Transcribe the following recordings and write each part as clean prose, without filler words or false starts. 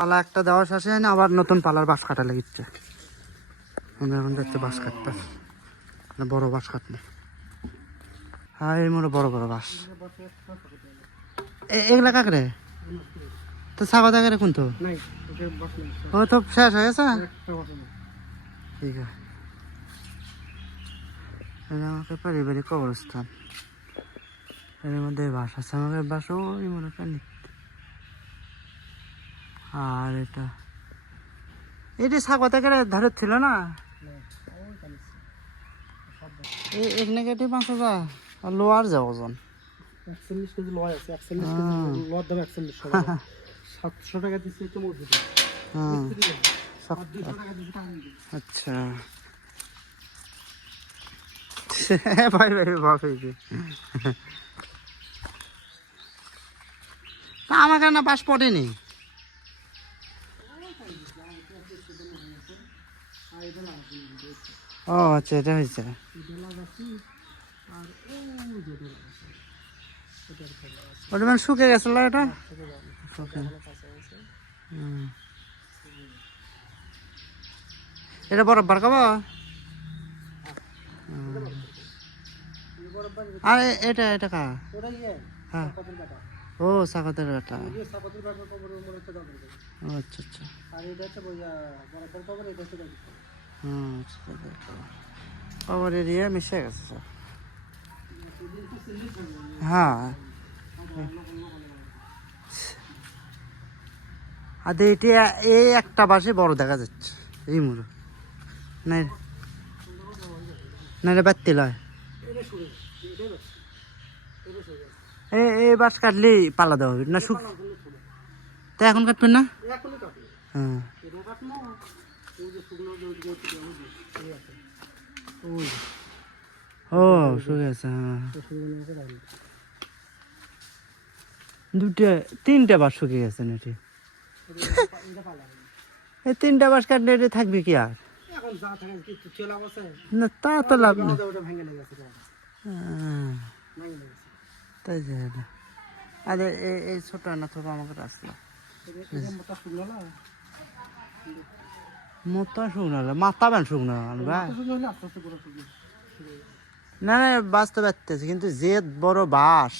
পালা একটা দেওয়া শেষ হয় না, আবার নতুন পালার বাঁশ কাটা লাগিচ্ছে। আমরা এখন যাচ্ছে বাঁশ কাটতে, বড় বাঁশ কাটলে। হ্যাঁ এই মনে বড় বড় বাঁশ। এগুলা কাকরে তো ছাগল কাকরে কোন তো ও তো শেষ হয়ে গেছে। ঠিক আছে, আমাকে পারিবারিক কবরস্থান, এর মধ্যে বাস আছে আমাকে বাস ওই মনে করেন। আর এটা ছাগল কাকরে ধারে ছিল না, এখানে কেটে 5,000 আর লোয়ার যাও ওজন 41 কেজি লোয়া আছে। 41 কেজি লোয়ার দাম 41 700 টাকা দিচ্ছে একটু মজুরি। আচ্ছা ভাই ভাই বাপ আমাকে না বাস পড়েনি। ও আচ্ছা এটা হয়েছে। ওটা মানে শুকে গেছিল এটা। এটা বরফ খাবো। আর এটা এটা কা হ্যাঁ ও সাকাতের বেটা। আচ্ছা আচ্ছা কবর এরিয়া মিশে গেছে সব। হ্যাঁ আর এটা এই একটা বাসে বড় দেখা যাচ্ছে এই মুড়ো নাই না বাড়তে লয়। এই বাস কাটলেই পালা দেওয়া হবে না শুক তা এখন কাটবেন না। হ্যাঁ ও শুকে আছে। হ্যাঁ তিনটা বাস শুকে গেছে নাকি। এই তিনটা বাস কাটলে এটা থাকবে কি আর না, তা তো লাভ নেই। তাই যে আরে এই ছোট না ছোট আমাকে আসলো মোটা শুকনো মাথা বেন শুকনো ভাই না না বাঁচতে পারতেছে কিন্তু যে বড় বাস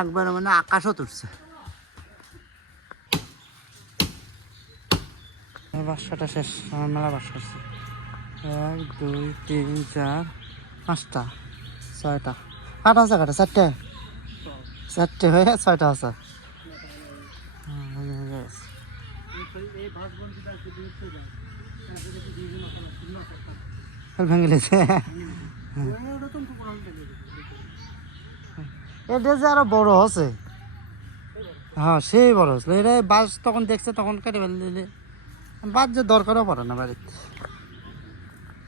একবার মানে আকাশও তুলছে। বাসাটা শেষ, আমার মেলা বাস করছে 1 2 3 4 5টা 6টা 8 আছে কাটা 4টে হয়ে 6টা আছে। ভেঙে গেছে এটা যে আরো বড় আছে। হ্যাঁ সেই বড় হচ্ছে এটা বাস তখন দেখছে তখন কেটে ফেলে বাস যে দরকারও পড়ে না বাড়িতে।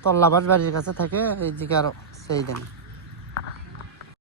তল্লা বাস বাড়ির কাছে থাকে এইদিকে আরো সেই দেন।